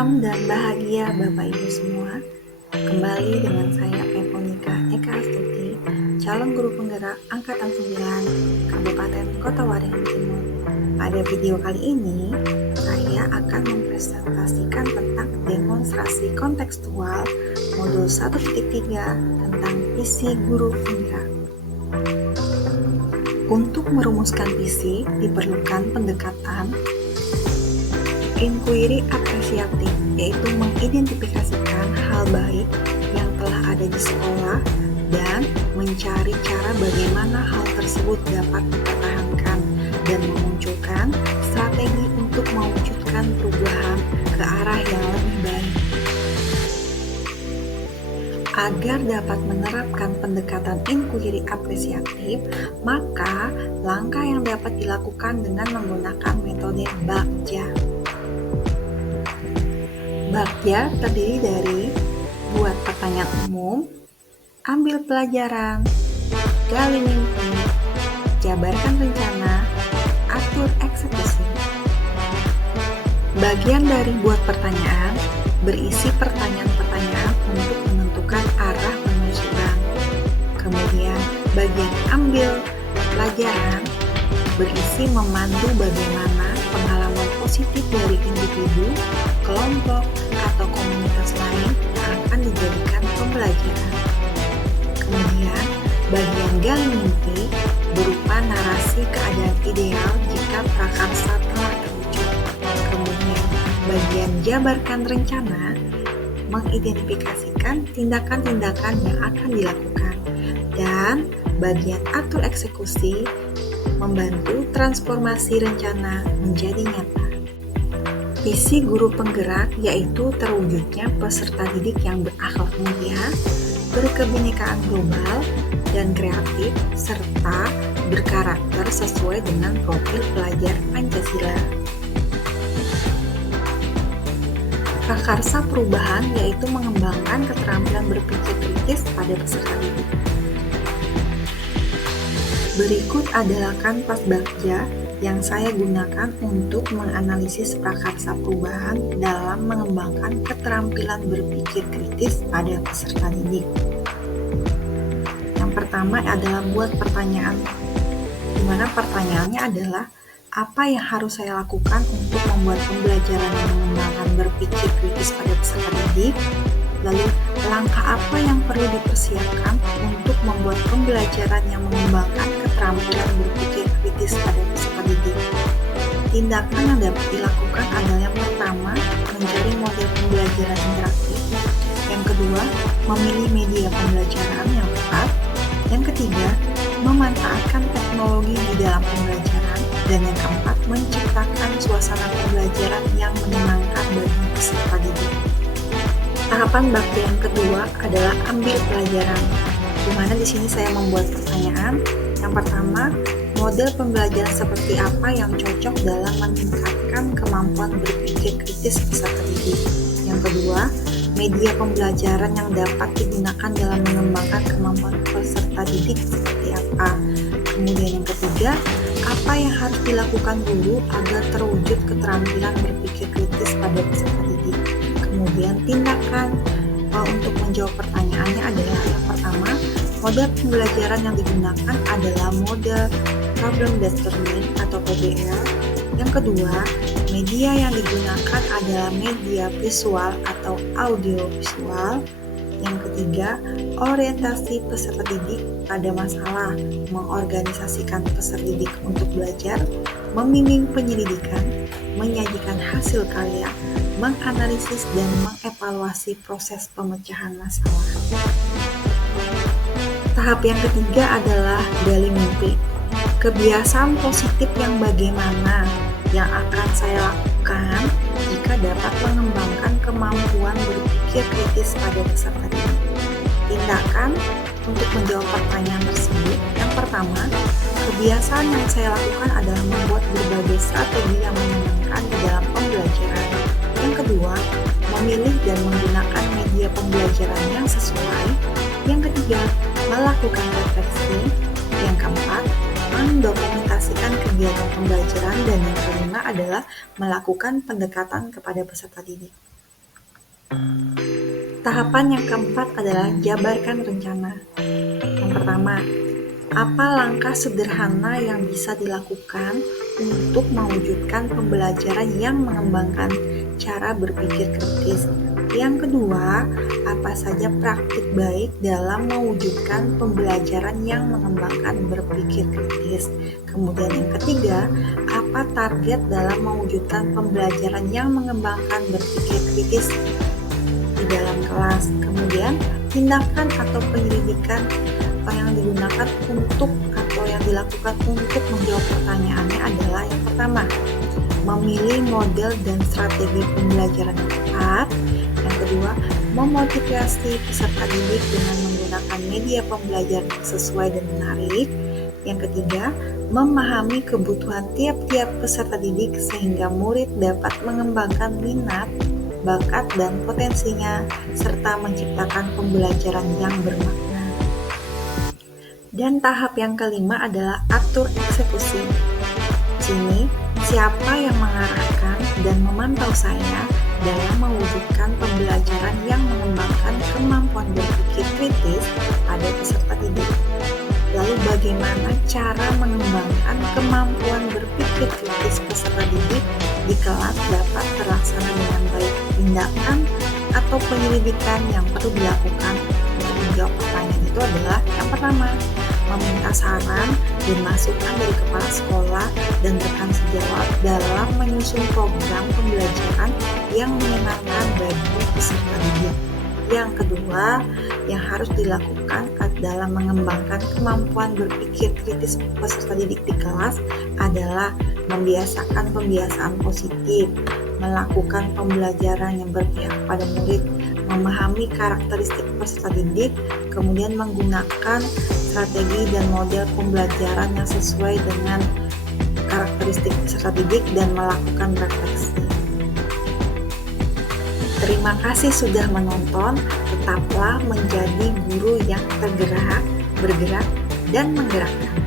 Salam dan bahagia Bapak Ibu semua. Kembali dengan saya Eponika Eka Astuti, calon guru penggerak Angkatan 9, Kabupaten Kota Waringin Timur. Pada video kali ini, saya akan mempresentasikan tentang demonstrasi kontekstual modul 1.3 tentang visi guru penggerak. Untuk merumuskan visi, diperlukan pendekatan inquiry apresiatif, yaitu mengidentifikasikan hal baik yang telah ada di sekolah dan mencari cara bagaimana hal tersebut dapat dipertahankan dan memunculkan strategi untuk mewujudkan perubahan ke arah yang lebih baik. Agar dapat menerapkan pendekatan inquiry apresiatif, maka langkah yang dapat dilakukan dengan menggunakan metode Bagja. Bagja terdiri dari buat pertanyaan umum, ambil pelajaran, gali mimpi, jabarkan rencana, atur eksekusi. Bagian dari buat pertanyaan berisi pertanyaan-pertanyaan untuk menentukan arah penelusuran. Kemudian bagian ambil pelajaran berisi memandu bagaimana pengalaman positif dari individu, kelompok, atau komunitas lain yang akan dijadikan pembelajaran. Kemudian, bagian gali mimpi berupa narasi keadaan ideal jika prakarsa telah terwujud. Kemudian, bagian jabarkan rencana mengidentifikasikan tindakan-tindakan yang akan dilakukan. Dan bagian atur eksekusi membantu transformasi rencana menjadi nyata. Visi guru penggerak yaitu terwujudnya peserta didik yang berakhlak mulia, berkebinekaan global dan kreatif, serta berkarakter sesuai dengan profil pelajar Pancasila. Prakarsa perubahan yaitu mengembangkan keterampilan berpikir kritis pada peserta didik. Berikut adalah kanvas Bagja yang saya gunakan untuk menganalisis prakarsa perubahan dalam mengembangkan keterampilan berpikir kritis pada peserta didik. Yang pertama adalah buat pertanyaan, di mana pertanyaannya adalah apa yang harus saya lakukan untuk membuat pembelajaran yang mengembangkan berpikir kritis pada peserta didik. Lalu, langkah apa yang perlu dipersiapkan untuk membuat pembelajaran yang mengembangkan keterampilan berpikir kritis pada peserta didik. Tindakan yang dapat dilakukan adalah yang pertama, mencari model pembelajaran interaktif. Yang kedua, memilih media pembelajaran yang tepat. Yang ketiga, memanfaatkan teknologi di dalam pembelajaran. Dan yang keempat, menciptakan suasana pembelajaran yang menyenangkan bagi peserta didik. Tahapan Bagja yang kedua adalah ambil pelajaran, di mana di sini saya membuat pertanyaan. Yang pertama, model pembelajaran seperti apa yang cocok dalam meningkatkan kemampuan berpikir kritis peserta didik. Yang kedua, media pembelajaran yang dapat digunakan dalam mengembangkan kemampuan peserta didik seperti apa. Kemudian yang ketiga, apa yang harus dilakukan guru agar terwujud keterampilan berpikir kritis pada peserta didik. Kemudian tindakan untuk menjawab pertanyaannya adalah yang pertama, model pembelajaran yang digunakan adalah model Problem Based Learning atau PBL. Yang kedua, media yang digunakan adalah media visual atau audio visual. Yang ketiga, orientasi peserta didik pada masalah, mengorganisasikan peserta didik untuk belajar, membimbing penyelidikan, menyajikan hasil karya, menganalisis dan mengevaluasi proses pemecahan masalah. Tahap yang ketiga adalah gali mimpi. Kebiasaan positif yang bagaimana yang akan saya lakukan jika dapat mengembangkan kemampuan berpikir kritis pada peserta didik. Tindakan untuk menjawab pertanyaan tersebut. Yang pertama, kebiasaan yang saya lakukan adalah membuat berbagai strategi yang menyenangkan di dalam pembelajaran. Yang kedua, memilih dan menggunakan media pembelajaran yang sesuai. Yang ketiga, melakukan refleksi. Yang keempat, mendokumentasikan kegiatan pembelajaran. Dan yang kelima adalah melakukan pendekatan kepada peserta didik. Tahapan yang keempat adalah jabarkan rencana. Yang pertama, apa langkah sederhana yang bisa dilakukan untuk mewujudkan pembelajaran yang mengembangkan cara berpikir kritis? Yang kedua, apa saja praktik baik dalam mewujudkan pembelajaran yang mengembangkan berpikir kritis? Kemudian yang ketiga, apa target dalam mewujudkan pembelajaran yang mengembangkan berpikir kritis di dalam kelas? Kemudian tindakan atau penyelidikan yang digunakan untuk atau yang dilakukan untuk menjawab pertanyaannya adalah yang pertama, memilih model dan strategi pembelajaran yang tepat. Yang kedua, memotivasi peserta didik dengan menggunakan media pembelajaran yang sesuai dan menarik. Yang ketiga, memahami kebutuhan tiap-tiap peserta didik sehingga murid dapat mengembangkan minat, bakat, dan potensinya, serta menciptakan pembelajaran yang bermakna. Dan tahap yang kelima adalah atur eksekusi. Sini, siapa yang mengarahkan dan memantau saya dalam mewujudkan pembelajaran yang mengembangkan kemampuan berpikir kritis pada peserta didik? Lalu bagaimana cara mengembangkan kemampuan berpikir kritis peserta didik di kelas dapat terlaksana dengan baik? Tindakan atau penyelidikan yang perlu dilakukan untuk menjawab pertanyaan itu adalah yang pertama, meminta saran dan masukan dari kepala sekolah dan rekan sejawat dalam menyusun program pembelajaran yang menyenangkan bagi peserta didik. Yang kedua, yang harus dilakukan dalam mengembangkan kemampuan berpikir kritis peserta didik di kelas adalah membiasakan pembiasaan positif, melakukan pembelajaran yang berpihak pada murid, memahami karakteristik peserta didik, kemudian menggunakan strategi dan model pembelajaran yang sesuai dengan karakteristik peserta didik dan melakukan refleksi. Terima kasih sudah menonton. Tetaplah menjadi guru yang tergerak, bergerak, dan menggerakkan.